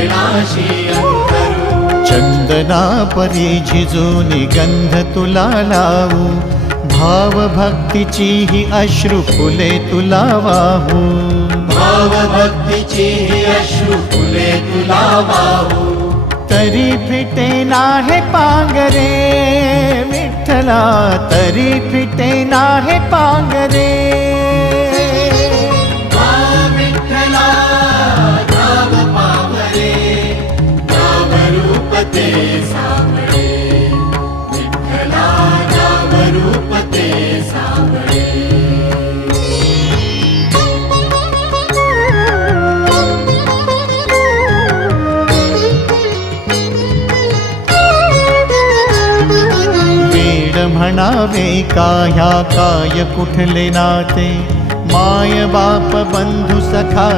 चरणाशी अंतरू। चंदना परी झिजूनी गंध तुला लावू, भाव भक्तीची ही अश्रु फुले तुला वाहू। भाव भक्तीची ही अश्रु फुले तुला वाहू। तरी फिटे नाहे पांगरे विठ्ठला, तरी फिटे नाहे पांगरे। विठ्ठला नाम पावरे, नाम रूप ते सावळे। विठ्ठला नाम रूप ते सावळे। म्हणावे काह्या काय कुठले नाते, माय बाप बंधु सखा